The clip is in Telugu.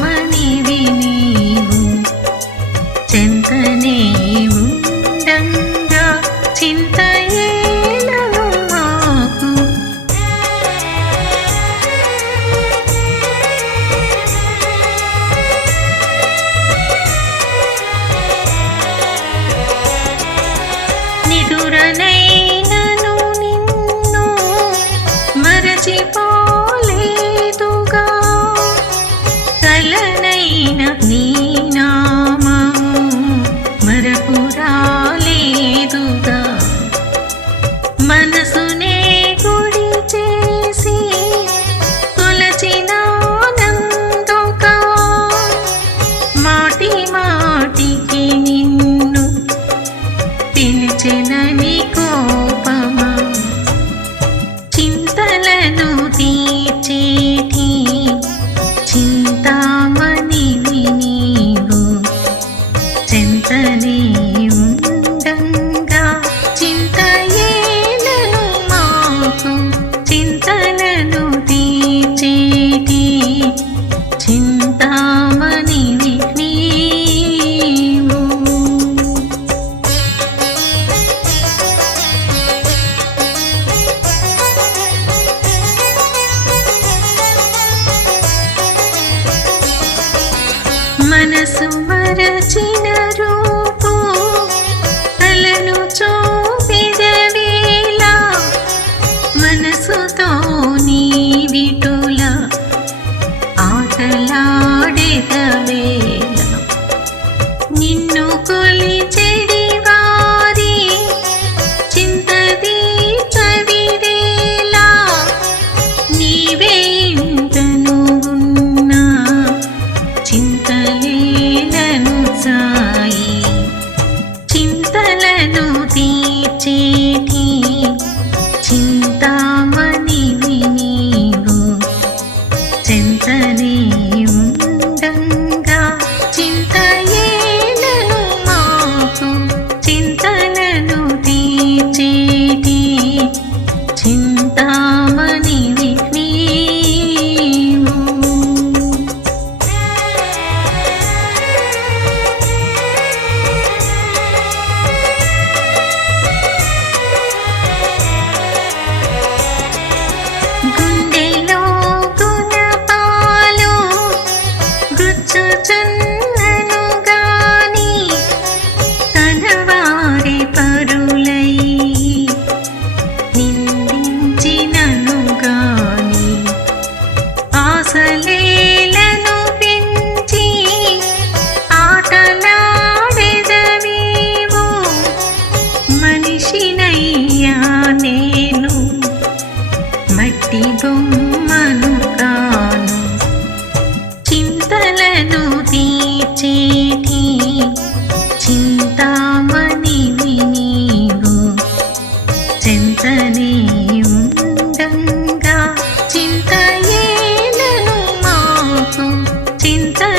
মানে మనసు మరచినరు. చింతలేలను సాయి. చింతలను తీర్చేటి చింతామణి నీవు చింతనే ఉండంగా. చింతయేలను మాకు చింతలను తీర్చేటి చింతామణి सले 心在